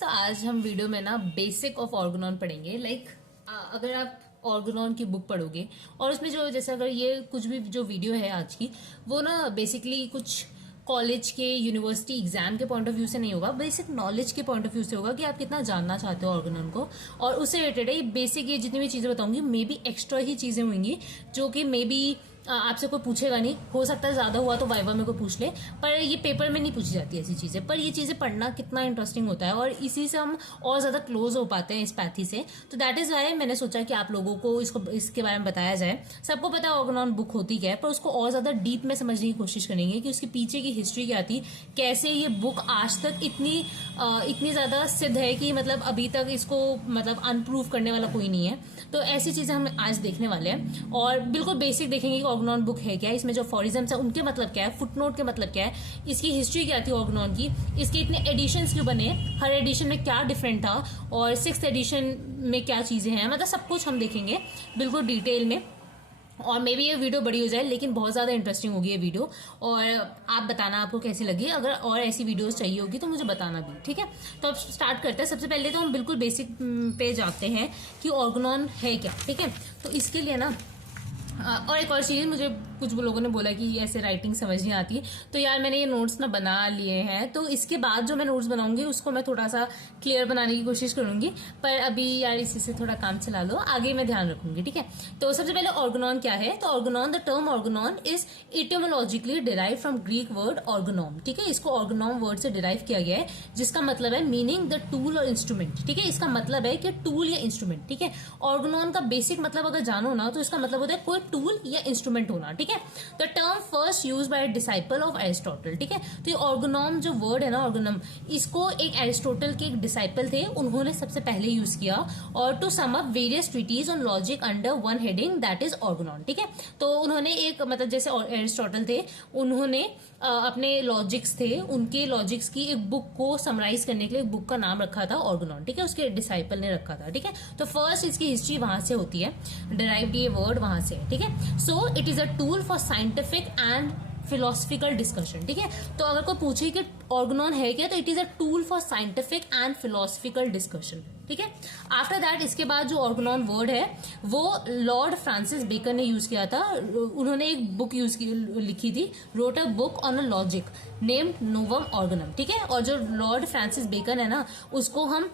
तो आज हम वीडियो में ना बेसिक ऑफ ऑर्गेनॉन पढ़ेंगे। अगर आप ऑर्गेनॉन की बुक पढ़ोगे और उसमें जो जैसे अगर ये कुछ भी जो वीडियो है आज की वो ना बेसिकली कुछ कॉलेज के यूनिवर्सिटी एग्जाम के पॉइंट ऑफ व्यू से नहीं होगा, बेसिक नॉलेज के पॉइंट ऑफ व्यू से होगा कि आप कितना जानना चाहते हो ऑर्गेनॉन को। और उससे रिलेटेड है ये बेसिक, ये जितनी भी चीजें बताऊंगी मे बी एक्स्ट्रा ही चीजें होंगी जो कि मे बी आपसे कोई पूछेगा नहीं, हो सकता है ज्यादा हुआ तो वाइवा में कोई पूछ ले, पर ये पेपर में नहीं पूछी जाती ऐसी चीजें। पर ये चीजें पढ़ना कितना इंटरेस्टिंग होता है और इसी से हम और ज्यादा क्लोज हो पाते हैं इस पैथी से। तो दैट इज वाई मैंने सोचा कि आप लोगों को इसके बारे में बताया जाए। सबको पता है ऑर्गेनॉन बुक होती क्या है, पर उसको और ज्यादा डीप में समझने की कोशिश करेंगे कि उसके पीछे की हिस्ट्री क्या थी, कैसे ये बुक आज तक इतनी ज्यादा सिद्ध है कि मतलब अभी तक इसको मतलब अनप्रूव करने वाला कोई नहीं है। तो ऐसी चीजें हम आज देखने वाले हैं और बिल्कुल बेसिक देखेंगे कि ऑर्गेनॉन बुक है क्या, इसमें जो फॉरिजम्स है उनके मतलब क्या है, फुटनोट के मतलब क्या है, इसकी हिस्ट्री क्या थी ऑर्गेनॉन की, इसके इतने एडिशंस क्यों बने, हर एडिशन में क्या डिफरेंट था और 6th एडिशन में क्या चीजें हैं, मतलब सब कुछ हम देखेंगे बिल्कुल डिटेल में। और मे बी ये वीडियो बड़ी हो जाए लेकिन बहुत ज्यादा इंटरेस्टिंग होगी ये वीडियो। और आप बताना आपको कैसी लगी, अगर और ऐसी वीडियोस चाहिए होगी तो मुझे बताना भी, ठीक है। तो अब स्टार्ट करते हैं। सबसे पहले तो हम बिल्कुल बेसिक पे जाते हैं कि ऑर्गेनॉन है क्या, ठीक है। तो इसके लिए ना और एक और चीज, मुझे कुछ लोगों ने बोला कि ऐसे राइटिंग समझ नहीं आती, तो यार मैंने ये नोट्स ना बना लिए हैं, तो इसके बाद जो मैं नोट्स बनाऊंगी उसको मैं थोड़ा सा क्लियर बनाने की कोशिश करूंगी। पर अभी यार इसी से थोड़ा काम चला लो, आगे मैं ध्यान रखूंगी, ठीक है। तो सबसे पहले ऑर्गेनॉन क्या है। तो organon, the term organon is etymologically derive from Greek word organon, ठीक है। इसको ऑर्गेनॉम वर्ड से डिराइव किया गया है जिसका मतलब है मीनिंग द टूल और इंस्ट्रूमेंट, ठीक है। इसका मतलब है कि टूल या इंस्ट्रूमेंट, ठीक है। ऑर्गेनॉन का बेसिक मतलब अगर जानो ना तो इसका मतलब होता है कोई टूल या इंस्ट्रूमेंट होना, ठीक है। The term first use by disciple of Aristotle, ठीक है। तो ये ऑर्गेनॉम जो वर्ड है ना, ऑर्गेनम, इसको एक एरिस्टोटल के एक डिसाइपल थे उन्होंने सबसे पहले यूज किया और to sum up various treaties on logic under one heading that is Organon, ठीक है। तो उन्होंने एक मतलब जैसे एरिस्टोटल थे, उन्होंने अपने लॉजिक्स थे, उनके लॉजिक्स की एक बुक को समराइज करने के लिए एक बुक का नाम रखा था ऑर्गेनॉन, ठीक है। उसके डिसाइपल ने रखा था, ठीक है। तो फर्स्ट इसकी हिस्ट्री वहां से होती है, डिराइव्ड ये वर्ड वहां से, ठीक है। So it is a tool for scientific and philosophical discussion, ठीक है। तो अगर कोई पूछे कि ऑर्गेनॉन है क्या, तो it is a tool for scientific and philosophical discussion, ठीक है। आफ्टर दैट इसके बाद जो ऑर्गेनॉन वर्ड है वो लॉर्ड फ्रांसिस बेकन ने यूज किया था। उन्होंने एक बुक लिखी थी, wrote a book on a logic named Novum Organum, ठीक है। और जो लॉर्ड फ्रांसिस बेकन है ना, उसको हम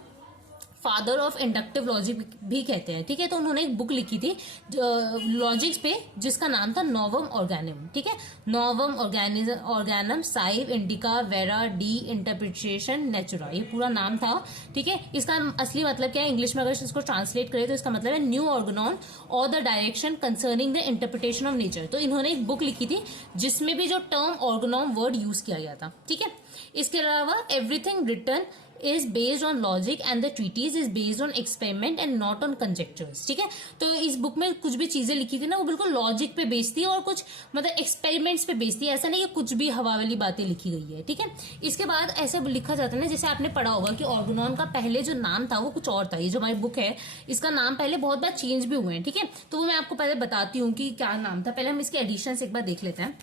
फादर ऑफ इंडक्टिव लॉजिक भी कहते हैं, ठीक है। तो उन्होंने एक बुक लिखी थी लॉजिक्स पे जिसका नाम था नोवम ऑर्गेनम, ठीक है। Novum Organum sive indicia vera de interpretation natura, ये पूरा नाम था, ठीक है। इसका असली मतलब क्या है, इंग्लिश में अगर इसको ट्रांसलेट करें तो इसका मतलब है न्यू ऑर्गेनॉन और the direction concerning the interpretation of nature. तो इन्होंने एक बुक लिखी थी जिसमें भी जो टर्म ऑर्गेनॉन वर्ड यूज किया गया था, ठीक है। इसके अलावा everything return is based on logic and the treatise is based on experiment and not on conjectures, ठीक है। तो इस बुक में कुछ भी चीजें लिखी थी ना वो बिल्कुल लॉजिक पे बेस्ड थी और कुछ मतलब एक्सपेरिमेंट्स पे बेस्ड थी, ऐसा नहीं कि कुछ भी हवा वाली बातें लिखी गई है, ठीक है। इसके बाद ऐसे लिखा जाता है ना, जैसे आपने पढ़ा होगा कि ऑर्गेनॉन का पहले जो नाम था वो कुछ और था। ये जो हमारी बुक है इसका नाम पहले बहुत बार चेंज भी हुए हैं, ठीक है। तो वो मैं आपको पहले बताती हूँ कि क्या नाम था। पहले हम इसके एडिशन एक बार देख लेते हैं।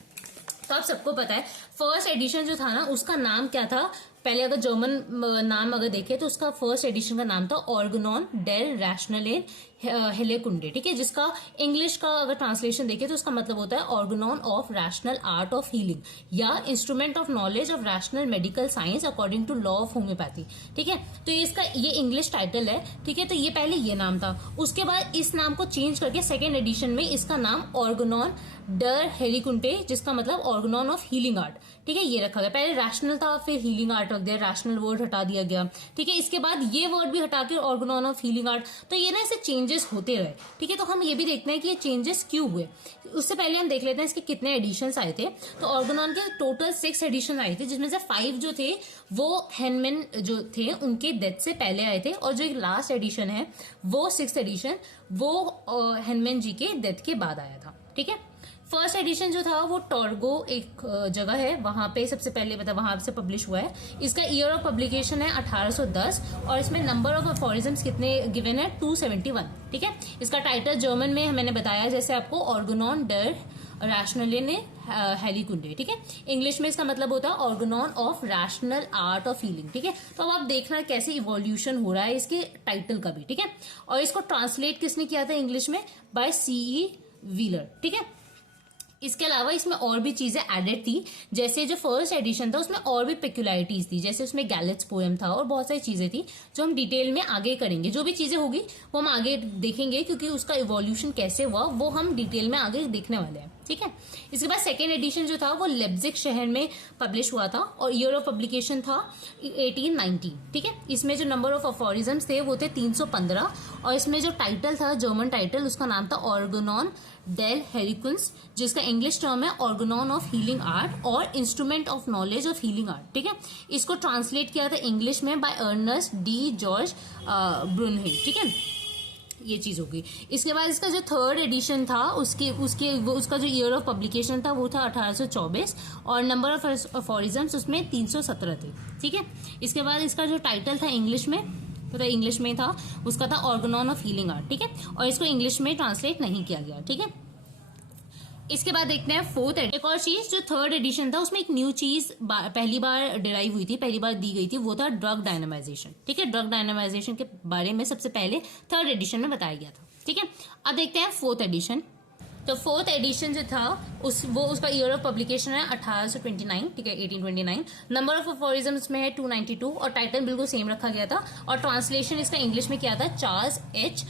तो आप सबको पता है फर्स्ट एडिशन जो था ना उसका नाम क्या था, पहले अगर जर्मन नाम अगर देखें तो उसका फर्स्ट एडिशन का नाम था ऑर्गेनॉन डेल रैशनलेन हेलेकुंडे, ठीक है। जिसका इंग्लिश का अगर ट्रांसलेशन देखें तो उसका मतलब होता है organon of rational art of healing या instrument of knowledge of rational medical science according to law of homeopathy, ठीक है। तो ये इंग्लिश टाइटल है, ठीक है। तो ये पहले ये नाम था, उसके बाद इस नाम को चेंज करके सेकेंड एडिशन में इसका नाम ऑर्गेनॉन डर हेलिकुंटे, जिसका मतलब ऑर्गेनॉन ऑफ हीलिंग आर्ट, ठीक है, ये रखा गया। पहले रैशनल था फिर हीलिंग आर्ट रख दिया, रैशनल वर्ड हटा दिया गया, ठीक है। इसके बाद ये वर्ड भी हटा के ऑर्गेनॉन ऑफ हीलिंग आर्ट। तो ये ना ऐसे चेंजेस होते रहे, ठीक है। तो हम ये भी देखते हैं कि ये चेंजेस क्यों हुए। उससे पहले हम देख लेते हैं इसके कितने एडिशंस आए थे। तो ऑर्गेनॉन के टोटल 6 एडिशन आए थे जिसमें से 5 जो थे वो हेनमैन जो थे उनके डेथ से पहले आए थे और जो एक लास्ट एडिशन है वो 6th एडिशन वो हेनमैन जी के डेथ के बाद आया था, ठीक है। फर्स्ट एडिशन जो था वो टॉर्गो एक जगह है वहां पे सबसे पहले मतलब वहां से पब्लिश हुआ है। इसका ईयर ऑफ पब्लिकेशन है 1810 और इसमें नंबर ऑफ अफोरिजम्स कितने गिवन है 271, ठीक है। इसका टाइटल जर्मन में मैंने बताया जैसे आपको ऑर्गेनॉन डर रैशनले ने हेलिकुंडे, ठीक है। इंग्लिश में इसका मतलब होता है organon of rational art of healing, ठीक है। तो अब आप देखना कैसे इवोल्यूशन हो रहा है इसके टाइटल का भी, ठीक है। और इसको ट्रांसलेट किसने किया था इंग्लिश में? बाय सीई व्हीलर, ठीक है। इसके अलावा इसमें और भी चीजें एडेड थी, जैसे जो फर्स्ट एडिशन था उसमें और भी पेक्युलरिटीज थी, जैसे उसमें गैलेट्स पोएम था और बहुत सारी चीजें थी जो हम डिटेल में आगे करेंगे। जो भी चीजें होगी वो हम आगे देखेंगे, क्योंकि उसका इवोल्यूशन कैसे हुआ वो हम डिटेल में आगे देखने वाले हैं, ठीक है। इसके बाद सेकेंड एडिशन जो था वो लेप्जिग शहर में पब्लिश हुआ था और ईयर ऑफ पब्लिकेशन था 1890, ठीक है। इसमें जो नंबर ऑफ अफोरिज्म्स थे वो थे 315 और इसमें जो टाइटल था, जर्मन टाइटल, उसका नाम था ऑर्गेनॉन डेल हेरिकुंस, जिसका इंग्लिश टर्म है ऑर्गेनॉन ऑफ हीलिंग आर्ट और instrument of knowledge of healing art, ठीक है। इसको ट्रांसलेट किया था इंग्लिश में बाय अर्नस्ट डी जॉर्ज ब्रुनहिल, ठीक है। ये चीज होगी। इसके बाद इसका जो थर्ड एडिशन था उसका जो ईयर ऑफ पब्लिकेशन था वो था 1824 और नंबर ऑफ अफोरिज्म्स उसमें 317 थे, ठीक है। इसके बाद इसका जो टाइटल था इंग्लिश में, तो इंग्लिश में था, उसका था ऑर्गेनॉन ऑफ हीलिंग आर्ट, ठीक है। और इसको इंग्लिश में ट्रांसलेट नहीं किया गया, ठीक है। इसके बाद देखते हैं फोर्थ। एक और चीज, जो थर्ड एडिशन था उसमें एक न्यू चीज पहली बार डिराइव हुई थी, पहली बार दी गई थी, वो था ड्रग डायनामाइजेशन, ठीक है। ड्रग डायनामाइजेशन के बारे में सबसे पहले थर्ड एडिशन में बताया गया था, ठीक है। अब देखते हैं फोर्थ एडिशन। तो फोर्थ एडिशन जो था उसका ईयर ऑफ पब्लिकेशन है 1829, ठीक है, 1829। नंबर ऑफ अफोरिज्म्स में है 292 और टाइटल बिल्कुल सेम रखा गया था और ट्रांसलेशन इसका इंग्लिश में किया था चार्ल्स एच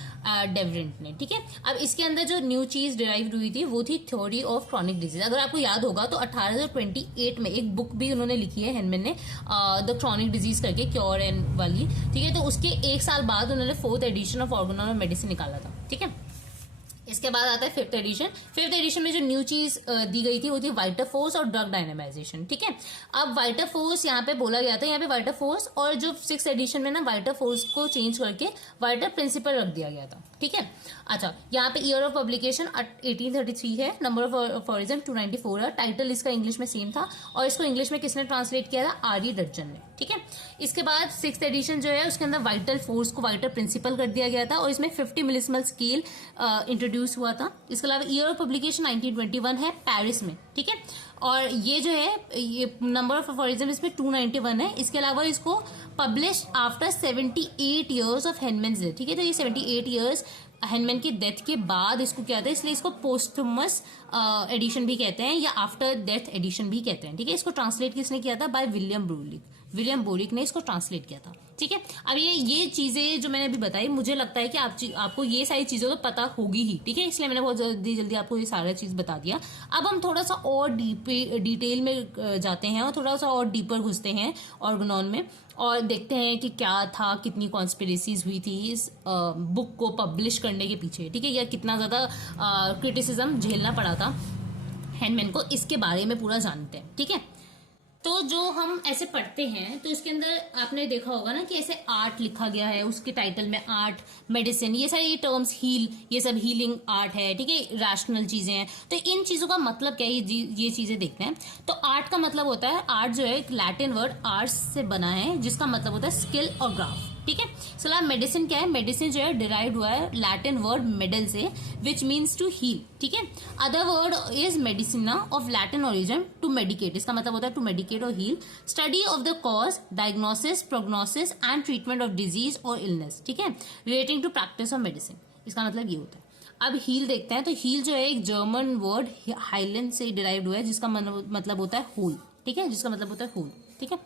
डेवरेंट ने, ठीक है। अब इसके अंदर जो न्यू चीज डिराइव्ड हुई थी वो थी थ्योरी ऑफ क्रॉनिक डिजीज। अगर आपको याद होगा तो 1828 में एक बुक भी उन्होंने लिखी है हेनमैन ने, द क्रॉनिक डिजीज करके, क्योर एंड वाली, ठीक है। तो उसके एक साल बाद उन्होंने fourth edition of Organon of medicine निकाला था, ठीक है। इसके बाद आता है फिफ्थ एडिशन। फिफ्थ एडिशन में जो न्यू चीज दी गई थी वो थी वाइटर फोर्स और ड्रग डायनामाइजेशन, ठीक है। अब वाइटर फोर्स यहाँ पे बोला गया था, यहाँ पे वाइटर फोर्स, और जो सिक्स एडिशन में ना वाइटर फोर्स को चेंज करके वाइटर प्रिंसिपल रख दिया गया था, ठीक है। अच्छा, यहाँ पे ईयर ऑफ पब्लिकेशन 1833 है, नंबर ऑफ अफोरिज्म 294 है, टाइटल इसका इंग्लिश में सेम था और इसको इंग्लिश में किसने ट्रांसलेट किया था? आर.ई. डर्जन ने, ठीक है। इसके बाद सिक्स एडिशन जो है उसके अंदर वाइटल फोर्स को वाइटर प्रिंसिपल कर दिया गया था और इसमें 50 मिलिसिमल स्केल इंट्रोड्यूस हुआ था। इसके अलावा ईयर ऑफ पब्लिकेशन 1921 है, पेरिस में, ठीक है। और ये जो है, ये नंबर ऑफ अफोरिज्म इसमें 291 है। इसके अलावा इसको publish after 78 years of Hahnemann's death, ठीक है। तो ये 78 ईयर्स हेनमैन की डेथ के बाद इसको क्या था, इसलिए इसको पोस्टमस एडिशन भी कहते हैं या आफ्टर डेथ एडिशन भी कहते हैं, ठीक है। इसको ट्रांसलेट किसने किया था? बाय विलियम बोरिक ने इसको ट्रांसलेट किया था, ठीक है। अब ये चीजें जो मैंने अभी बताई, मुझे लगता है कि आपको ये सारी चीजें तो पता होगी ही, ठीक है, इसलिए मैंने बहुत जल्दी आपको ये सारा चीज बता दिया। अब हम थोड़ा सा और डिटेल में जाते हैं और थोड़ा सा और डीपर घुसते हैं ऑर्गेनॉन में और देखते हैं कि क्या था, कितनी कॉन्स्पिरेसीज हुई थी इस बुक को पब्लिश करने के पीछे, ठीक है, या कितना ज्यादा क्रिटिसिज्म झेलना पड़ा था हेनमैन को। इसके बारे में पूरा जानते हैं, ठीक है। तो जो हम ऐसे पढ़ते हैं तो इसके अंदर आपने देखा होगा ना कि ऐसे आर्ट लिखा गया है, उसके टाइटल में आर्ट, मेडिसिन, ये सारे टर्म्स, हील, ये सब हीलिंग आर्ट है, ठीक है, रैशनल चीजें हैं। तो इन चीजों का मतलब क्या है, ये चीजें देखते हैं। तो आर्ट का मतलब होता है, आर्ट जो है एक लैटिन वर्ड आर्ट्स से बना है जिसका मतलब होता है स्किल और ग्राफ, ठीक है। सो मेडिसिन क्या है? मेडिसिन जो है डिराइव्ड हुआ है लैटिन वर्ड मेडल से, विच मीन्स टू हील, ठीक है। Other word is medicina of Latin origin, to medicate, इसका मतलब होता है टू मेडिकेट और heal. Study of the cause, diagnosis, prognosis and treatment of disease और इलनेस, ठीक है, relating to practice of medicine, इसका मतलब ये होता है। अब हील देखते हैं। तो हील जो है एक जर्मन वर्ड हाइलैंड से डिराइव्ड हुआ है जिसका मतलब होता है होल, ठीक है, जिसका मतलब होता है होल, ठीक है।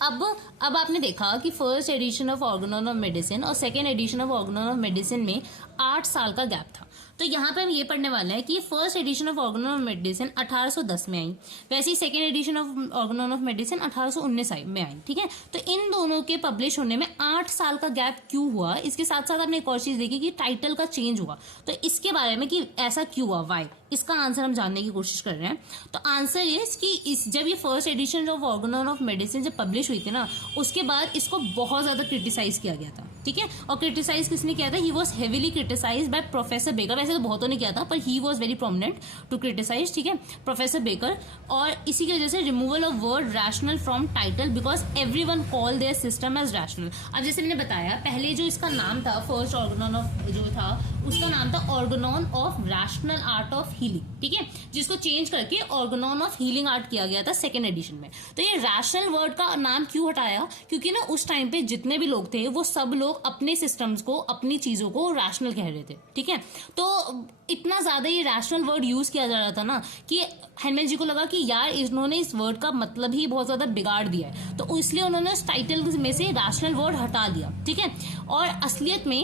अब आपने देखा कि first edition of Organon of medicine और second edition of Organon of medicine में 8 साल का गैप था। तो यहाँ पे हम ये पढ़ने वाले हैं कि first edition of Organon of medicine 1810 में आई, वैसे ही second edition of Organon of medicine 1819 में आई, ठीक है। तो इन दोनों के पब्लिश होने में 8 साल का गैप क्यों हुआ? इसके साथ साथ आपने एक और चीज देखी कि टाइटल का चेंज हुआ। तो इसके बारे में कि ऐसा क्यों हुआ, वाई, इसका आंसर हम जानने की कोशिश कर रहे हैं। तो आंसर ये कि जब ये first edition of Organon of medicine जब पब्लिश हुई थी ना, उसके बाद इसको बहुत ज्यादा क्रिटिसाइज किया गया था, ठीक है। और क्रिटिसाइज किसने किया था? He was heavily criticise by professor Baker. वैसे तो बहुतों ने किया था, पर he was very prominent to criticise, ठीक है, प्रोफेसर बेकर। और इसी की वजह से removal of word rational from title because everyone call their system as rational. अब जैसे मैंने बताया पहले, जो इसका नाम था फर्स्ट ऑर्गेनॉन ऑफ जो था, उसका नाम था Organon of rational art of healing, ठीक है, जिसको चेंज करके ऑर्गेनॉन ऑफ हीलिंग आर्ट किया गया था सेकेंड एडिशन में। तो ये रैशनल वर्ड का नाम क्यों हटाया? क्योंकि ना उस टाइम पे जितने भी लोग थे वो सब लोग अपने सिस्टम्स को, अपनी चीजों को रैशनल कह रहे थे, ठीक है। तो इतना ज्यादा ये रैशनल वर्ड यूज किया जा रहा था ना कि हेनमैन जी को लगा कि यार इन्होंने इस वर्ड का मतलब ही बहुत ज्यादा बिगाड़ दिया है, तो इसलिए उन्होंने उस टाइटल में से रैशनल वर्ड हटा दिया, ठीक है। और असलियत में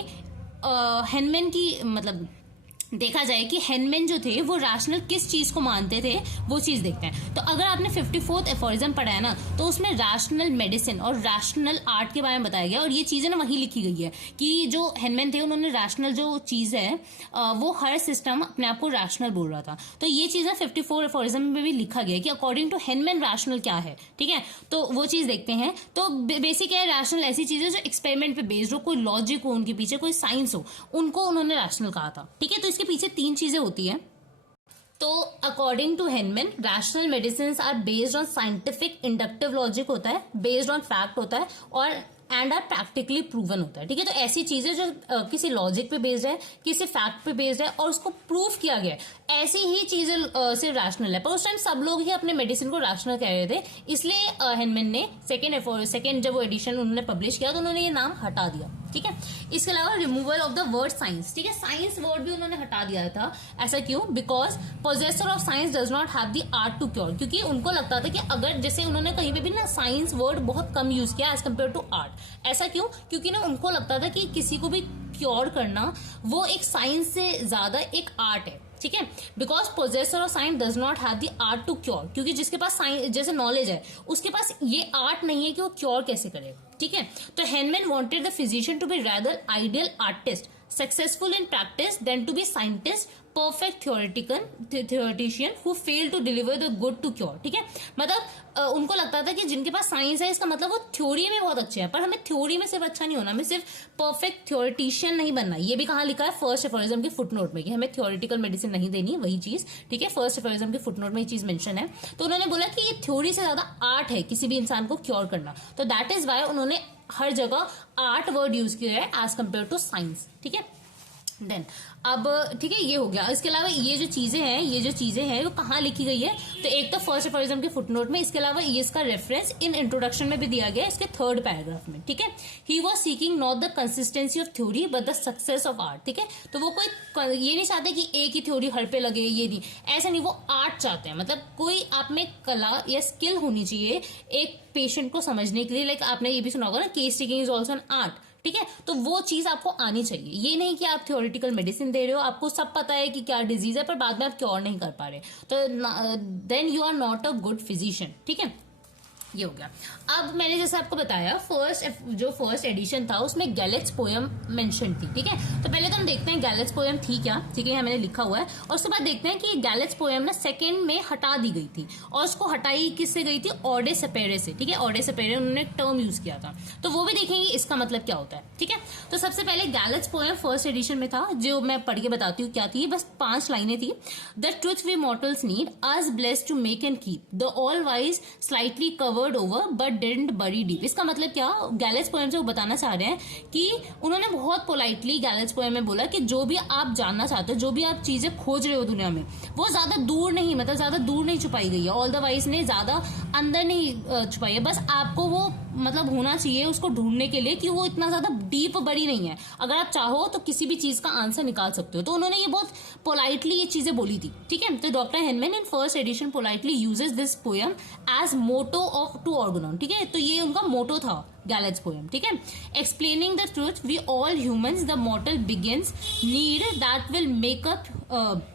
हेनमैन की मतलब देखा जाए कि हेनमैन जो थे वो रैशनल किस चीज को मानते थे, वो चीज देखते हैं। तो अगर आपने 54th एफोरिज्म पढ़ा है ना, तो उसमें रैशनल मेडिसिन और रैशनल आर्ट के बारे में बताया गया, और ये चीजें ना वहीं लिखी गई है कि जो हेनमैन थे उन्होंने रैशनल जो चीज है वो हर सिस्टम अपने आप को रैशनल बोल रहा था। तो ये चीज ना 54 एफोरिज्म में भी लिखा गया है कि अकॉर्डिंग टू हेनमैन रैशनल क्या है, ठीक है। तो वो चीज देखते हैं। तो बेसिक है रैशनल ऐसी चीजें जो एक्सपेरिमेंट पे बेस्ड हो, कोई लॉजिक हो उनके पीछे, कोई साइंस हो, उनको उन्होंने रैशनल कहा था, ठीक है। तो इसके पीछे 3 चीजें होती हैं। तो according to Hahnemann rational medicine are based on scientific inductive logic होता है, बेस्ड ऑन फैक्ट होता है, और एंड आर प्रैक्टिकली प्रूवन होता है, ठीक है। तो ऐसी चीजें जो किसी लॉजिक पे बेस्ड है, किसी फैक्ट पे बेस्ड है और उसको प्रूव किया गया है, ऐसी ही चीजें सिर्फ रैशनल है। पर उस टाइम सब लोग ही अपने मेडिसिन को रैशनल कह रहे थे, इसलिए हेनमैन ने सेकेंड जब वो एडिशन उन्होंने पब्लिश किया तो उन्होंने ये नाम हटा दिया, ठीक है। इसके अलावा removal of the word science, ठीक है, साइंस वर्ड भी उन्होंने हटा दिया था। ऐसा क्यों? Because possessor of science does not have the art to cure. क्योंकि उनको लगता था कि अगर जैसे उन्होंने कहीं पे भी ना साइंस वर्ड बहुत कम यूज किया एज कम्पेयर टू आर्ट। ऐसा क्यों? क्योंकि ना उनको लगता था कि किसी को भी क्योर करना वो एक साइंस से ज्यादा एक आर्ट है, ठीक है। Because possessor of science does not have the art to cure, क्योंकि जिसके पास साइंस जैसे नॉलेज है उसके पास ये आर्ट नहीं है कि वो क्योर कैसे करे, ठीक है। तो Hahnemann wanted the physician to be rather ideal artist successful in practice than to be scientist perfect theoretician who fail to deliver the good to cure, ठीक है। मतलब उनको लगता था कि जिनके पास साइंस है इसका मतलब वो थ्योरी में बहुत अच्छे हैं, पर हमें थ्योरी में सिर्फ अच्छा नहीं होना, हमें सिर्फ परफेक्ट थ्योरेटिशियन नहीं बनना। ये भी कहाँ लिखा है? फर्स्ट एफोरिज्म के फुटनोट में, कि हमें थ्योरेटिकल मेडिसिन नहीं देनी, वही चीज, ठीक है। फर्स्ट एफोरिज्म के फुटनोट में ये चीज मेंशन है। तो उन्होंने बोला कि ये थ्योरी से ज्यादा आर्ट है किसी भी इंसान को क्योर करना। तो दैट इज वाई उन्होंने हर जगह आर्ट वर्ड यूज किया है एज कम्पेयर टू साइंस, ठीक है। देन अब ठीक है, ये हो गया। इसके अलावा ये जो चीजें हैं वो कहाँ लिखी गई है? तो एक तो फर्स्ट एफोरिज्म के फुटनोट में, इसके अलावा ये इसका रेफरेंस इन इंट्रोडक्शन में भी दिया गया है, इसके 3rd पैराग्राफ में, ठीक है। He was seeking not the consistency of theory but the success of art, ठीक है। तो वो कोई ये नहीं चाहते कि एक ही थ्योरी हर पे लगे, ये नहीं, ऐसा नहीं, वो आर्ट चाहते हैं। मतलब कोई आप में कला या स्किल होनी चाहिए एक पेशेंट को समझने के लिए। लाइक आपने ये भी सुना होगा ना, case taking is also an art, ठीक है। तो वो चीज आपको आनी चाहिए। ये नहीं कि आप थ्योरेटिकल मेडिसिन दे रहे हो, आपको सब पता है कि क्या डिजीज है, पर बाद में आप क्योर नहीं कर पा रहे, तो then you are not a good physician, ठीक है। ये हो गया। अब मैंने जैसे आपको बताया फर्स्ट एडिशन था उसमें गैलेट्स पोयम मेंशन थी, ठीक है। तो पहले तो हम देखते हैं गैलेट्स पोयम थी क्या, ठीक है, यहाँ मैंने लिखा हुआ है। और उसके बाद देखते हैं कि गैलेट्स पोयम ना सेकंड में हटा दी गई थी, और उसको हटाई किससे गई थी? ऑडे सेपेरे से, ठीक है। ऑडे सेपेरे उन्होंने टर्म यूज किया था, तो वो भी देखेंगे इसका मतलब क्या होता है, ठीक है। तो सबसे पहले गैलेट्स पोयम फर्स्ट एडिशन में था, जो मैं पढ़ के बताती हूँ क्या थी। बस 5 लाइनें थी। The truth we mortals need us blessed to make and keep the all wise slightly covered over but didn't bury deep. इसका मतलब क्या? गैलेट्स पोएम से वो बताना चाह रहे हैं कि उन्होंने बहुत पोलाइटली गैलेट्स पोएम में बोला कि जो भी आप जानना चाहते हो, जो भी आप चीजें खोज रहे हो दुनिया में, वो ज्यादा दूर नहीं, मतलब ज्यादा दूर नहीं छुपाई गई है। ऑल द वाइज ने ज्यादा अंदर नहीं छुपाई है, बस आपको वो मतलब होना चाहिए उसको ढूंढने के लिए कि वो इतना ज्यादा डीप बड़ी नहीं है। अगर आप चाहो तो किसी भी चीज का आंसर निकाल सकते हो। तो उन्होंने ये बहुत पोलाइटली ये चीजें बोली थी, ठीक है। तो doctor Hahnemann in first edition politely uses this poem as motto of to Organon, ठीक है। तो ये उनका मोटो था गैलेट्स पोएम, ठीक है। Explaining the truth we all humans the mortal begins need that will make up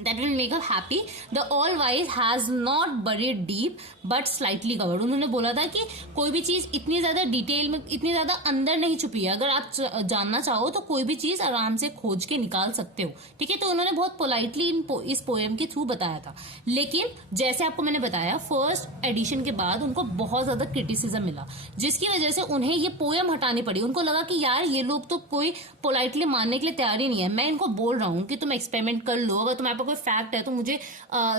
that will make her happy. The all wise has not buried deep but slightly covered. उन्होंने बोला था कि कोई भी चीज इतनी ज्यादा डिटेल में, इतनी ज्यादा अंदर नहीं छुपी है, अगर आप जानना चाहो तो कोई भी चीज आराम से खोज के निकाल सकते हो, ठीक है। तो उन्होंने बहुत पोलाइटली इस पोएम के थ्रू बताया था। लेकिन जैसे आपको मैंने बताया, फर्स्ट एडिशन के बाद उनको बहुत ज्यादा क्रिटिसिज्म मिला, जिसकी वजह से उन्हें ये पोएम हटानी पड़ी। उनको लगा कि यार ये लोग तो कोई पोलाइटली मानने के लिए तैयार ही नहीं है, मैं इनको बोल रहा हूँ कि तुम एक्सपेरिमेंट कर लो, अगर तुम्हारे पास कोई फैक्ट है तो मुझे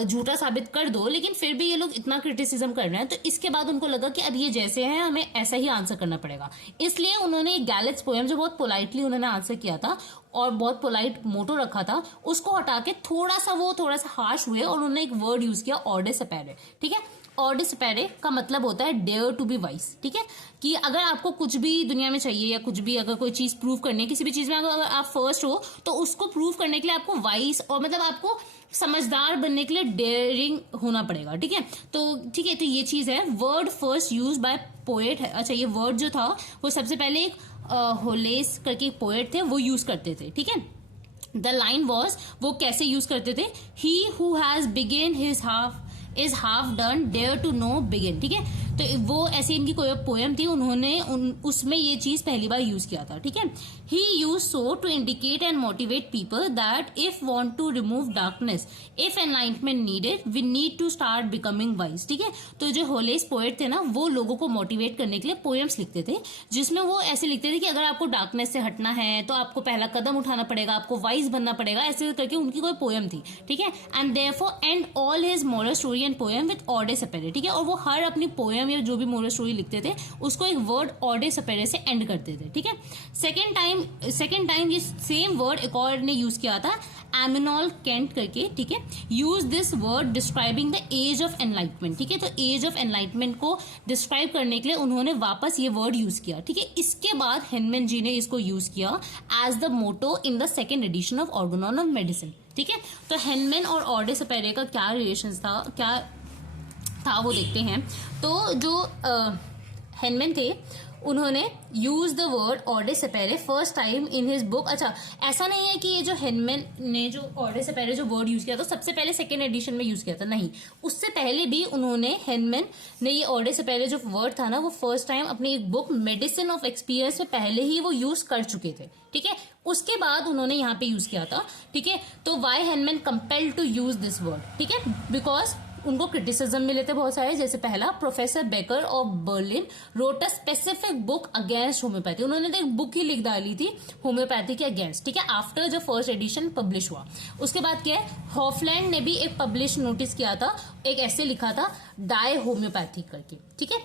झूठा साबित कर दो, लेकिन फिर भी ये लोग इतना क्रिटिसिज्म कर रहे हैं। तो इसके बाद उनको लगा कि अब ये जैसे हैं हमें ऐसा ही आंसर करना पड़ेगा। इसलिए उन्होंने गैलेट्स पोएम, जो बहुत पोलाइटली उन्होंने आंसर किया था और बहुत पोलाइट मोटो रखा था, उसको हटा के थोड़ा सा हार्श हुए और उन्होंने एक वर्ड यूज किया, ऑर्डे सेपेरे, ठीक है। ऑर्डे सेपेरे का मतलब होता है डेयर टू बी वाइज, ठीक है। कि अगर आपको कुछ भी दुनिया में चाहिए या कुछ भी, अगर कोई चीज प्रूव करनी है, किसी भी चीज में अगर आप फर्स्ट हो, तो उसको प्रूव करने के लिए आपको वाइज, और मतलब आपको समझदार बनने के लिए डेयरिंग होना पड़ेगा, ठीक है। तो ठीक है, तो ये चीज है। Word first use by poet है। अच्छा, ये वर्ड जो था वो सबसे पहले एक होलेस करके एक पोएट थे, वो यूज करते थे, ठीक है। द लाइन वॉज, वो कैसे यूज करते थे, he who has begin his half is half done, dare to know begin, ठीक है। तो वो ऐसे इनकी कोई पोएम थी, उन्होंने उसमें ये चीज पहली बार यूज किया था, ठीक है। He use so to indicate and motivate people that if want to remove darkness, if enlightenment needed, we need to start becoming wise, ठीक है। तो जो होलेस पोएट थे ना, वो लोगों को मोटिवेट करने के लिए पोएम्स लिखते थे, जिसमें वो ऐसे लिखते थे कि अगर आपको डार्कनेस से हटना है तो आपको पहला कदम उठाना पड़ेगा, आपको वाइज बनना पड़ेगा, ऐसे करके उनकी कोई पोएम थी, ठीक है। And therefore and all his moral story and poem with aude sapere, ठीक है। और वो हर अपनी पोएम या जो भी मोरल स्टोरी लिखते थे उसको एक वर्ड ऑर्डे सेपेरे से एंड करते थे, ठीक है। सेकेंड टाइम ये सेम वर्ड एक और ने यूज किया था, एमिनॉल केंट करके, ठीक है। Use this word describing the age of enlightenment, ठीक है। तो एज ऑफ एनलाइटमेंट को डिस्क्राइब करने के लिए उन्होंने वापस ये वर्ड यूज किया, ठीक है। इसके बाद हेनमैन जी ने इसको यूज किया as the motto in the second edition of Organon of medicine, ठीक है। तो हेनमैन और ऑर्डे सेपेरे का क्या रिलेशन था वो देखते हैं। तो जो हेनमैन थे, उन्होंने use the word aude sapere first time in his book. अच्छा, ऐसा नहीं है कि ये जो हेनमैन ने जो ऑर्डे सेपेरे जो वर्ड यूज किया था सबसे पहले सेकेंड एडिशन में यूज किया था, नहीं, उससे पहले भी उन्होंने, हेनमैन ने ये ऑर्डे सेपेरे जो वर्ड था ना, वो फर्स्ट टाइम अपनी एक बुक मेडिसिन ऑफ एक्सपीरियंस में पहले ही वो यूज कर चुके थे, ठीक है। उसके बाद उन्होंने यहाँ पे यूज किया था, ठीक है। तो why Hahnemann compelled to use this word, ठीक है, बिकॉज उनको क्रिटिसिज्म मिले थे बहुत सारे। जैसे पहला, professor baker of Berlin wrote a specific book against homeopathy, उन्होंने तो एक बुक ही लिख डाली थी होम्योपैथी के अगेंस्ट, ठीक है, आफ्टर जब फर्स्ट एडिशन पब्लिश हुआ। उसके बाद क्या है, हॉफलैंड ने भी एक पब्लिश नोटिस किया था, एक ऐसे लिखा था डाई होम्योपैथी करके, ठीक है।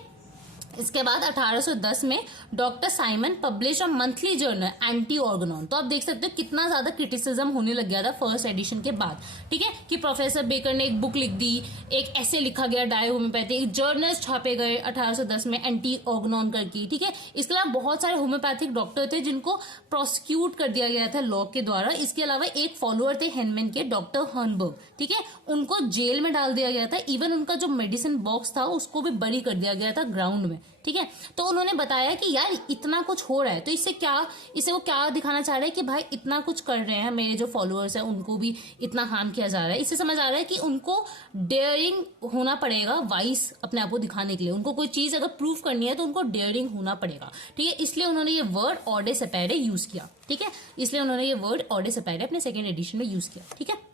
इसके बाद 1810 में doctor Simon publish a monthly journal anti Organon. तो आप देख सकते हो कितना ज्यादा क्रिटिसिज्म होने लग गया था फर्स्ट एडिशन के बाद, ठीक है, कि प्रोफेसर बेकर ने एक बुक लिख दी, एक ऐसे लिखा गया डाई होम्योपैथी, एक जर्नल्स छापे गए 1810 में एंटी ऑर्गेनॉन करके, ठीक है। इसके अलावा बहुत सारे होम्योपैथिक डॉक्टर थे जिनको प्रोसिक्यूट कर दिया गया था लॉ के द्वारा। इसके अलावा एक फॉलोअर थे हेनमैन के, डॉक्टर हर्नबर्ग, ठीक है, उनको जेल में डाल दिया गया था। इवन उनका जो मेडिसिन बॉक्स था उसको भी बरी कर दिया गया था ग्राउंड में, ठीक है। तो उन्होंने बताया कि यार इतना कुछ हो रहा है, तो इससे वो क्या दिखाना चाह रहे हैं कि भाई इतना कुछ कर रहे हैं, मेरे जो फॉलोअर्स हैं उनको भी इतना हार्म किया जा रहा है। इससे समझ आ रहा है कि उनको डेयरिंग होना पड़ेगा वाइस अपने आप को दिखाने के लिए। उनको कोई चीज अगर प्रूव करनी है तो उनको डेयरिंग होना पड़ेगा, ठीक है। इसलिए उन्होंने ये वर्ड ऑर्डे सेपेरे यूज किया, ठीक है। इसलिए उन्होंने ये वर्ड ऑर्डे सेपेरे अपने सेकेंड एडिशन में यूज किया, ठीक है।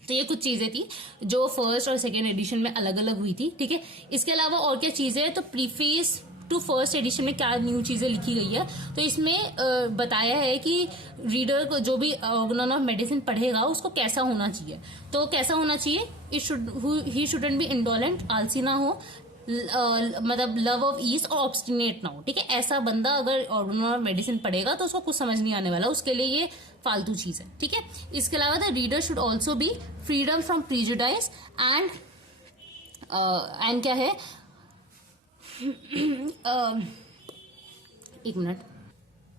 तो ये कुछ चीजें थी जो फर्स्ट और सेकेंड एडिशन में अलग अलग हुई थी, ठीक है। इसके अलावा और क्या चीजें हैं, तो प्रीफेस टू फर्स्ट एडिशन में क्या न्यू चीजें लिखी गई है, तो इसमें बताया है कि रीडर को जो भी ऑर्गेनॉन ऑफ मेडिसिन पढ़ेगा उसको कैसा होना चाहिए। तो कैसा होना चाहिए, ही शुडंट बी इंडोलेंट, आलसी ना हो, मतलब लव ऑफ ईज और ऑब्स्टिनेट ना हो, ठीक है। ऐसा बंदा अगर ऑर्गेनॉन ऑफ मेडिसिन पढ़ेगा तो उसको कुछ समझ नहीं आने वाला, उसके लिए ये फालतू चीज है, ठीक है। इसके अलावा the reader should also be freedom from prejudice and क्या है, एक मिनट,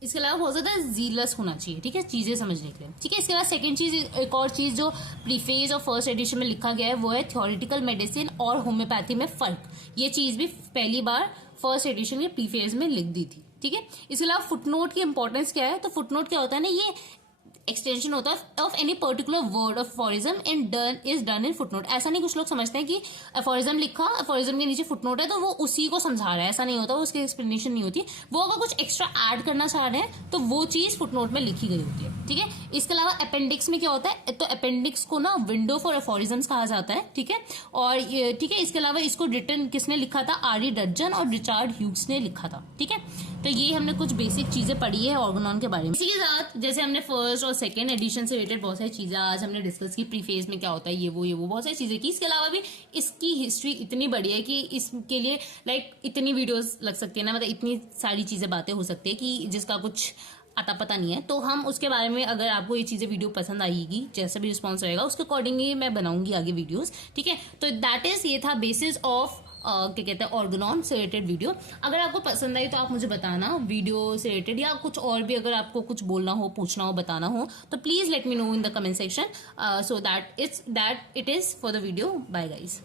इसके अलावा बहुत ज्यादा जीलस होना चाहिए, ठीक है, चीजें समझने के लिए, ठीक है। इसके बाद सेकंड चीज, एक और चीज जो प्रीफेज और फर्स्ट एडिशन में लिखा गया है वो है थ्योरेटिकल मेडिसिन और होम्योपैथी में फर्क। ये चीज भी पहली बार फर्स्ट एडिशन के प्रीफेज में लिख दी थी, ठीक है। इसके अलावा फुटनोट की इंपॉर्टेंस क्या है, तो फुटनोट क्या होता है ना, ये एक्सटेंशन होता है of any particular word of aphorism and is done in footnote. ऐसा नहीं, कुछ लोग समझते हैं कि अफोरिज्म लिखा, अफोरिज्म के नीचे फुटनोट है तो वो उसी को समझा रहा है, ऐसा नहीं होता, उसकी एक्सप्लेनेशन नहीं होती। वो अगर कुछ एक्स्ट्रा ऐड करना चाह रहे हैं तो वो चीज फुटनोट में लिखी गई होती है, ठीक है। इसके अलावा अपेंडिक्स में क्या होता है, तो अपेंडिक्स को ना विंडो फॉर अफोरिज्म्स कहा जाता है, ठीक है। और ठीक है, इसके अलावा इसको रिटर्न किसने लिखा था, आर.ई. डडजन और रिचार्ड ह्यूग्स ने लिखा था, ठीक है। तो ये हमने कुछ बेसिक चीजें पढ़ी है ऑर्गेनॉन के बारे में। इसी के साथ जैसे हमने फर्स्ट और सेकंड एडिशन से रिलेटेड बहुत सारी चीजें आज हमने डिस्कस की, प्रीफेज में क्या होता है, ये वो बहुत सारी चीजें की। इसके अलावा भी इसकी हिस्ट्री इतनी बड़ी है कि इसके लिए लाइक इतनी वीडियोस लग सकती है ना, मतलब इतनी सारी चीजें बातें हो सकती है कि जिसका कुछ अता पता नहीं है। तो हम उसके बारे में, अगर आपको ये चीजें वीडियो पसंद आएगी, जैसा भी रिस्पॉन्स रहेगा उसके अकॉर्डिंगली मैं बनाऊंगी आगे वीडियोस, ठीक है। तो दैट इज, ये था बेसिस ऑफ क्या कहते हैं ऑर्गेनॉन से रिलेटेड वीडियो। अगर आपको पसंद आई तो आप मुझे बताना वीडियो से रिलेटेड, या कुछ और भी अगर आपको कुछ बोलना हो, पूछना हो, बताना हो तो please let me know in the comment section, so that it is for the video. Bye guys.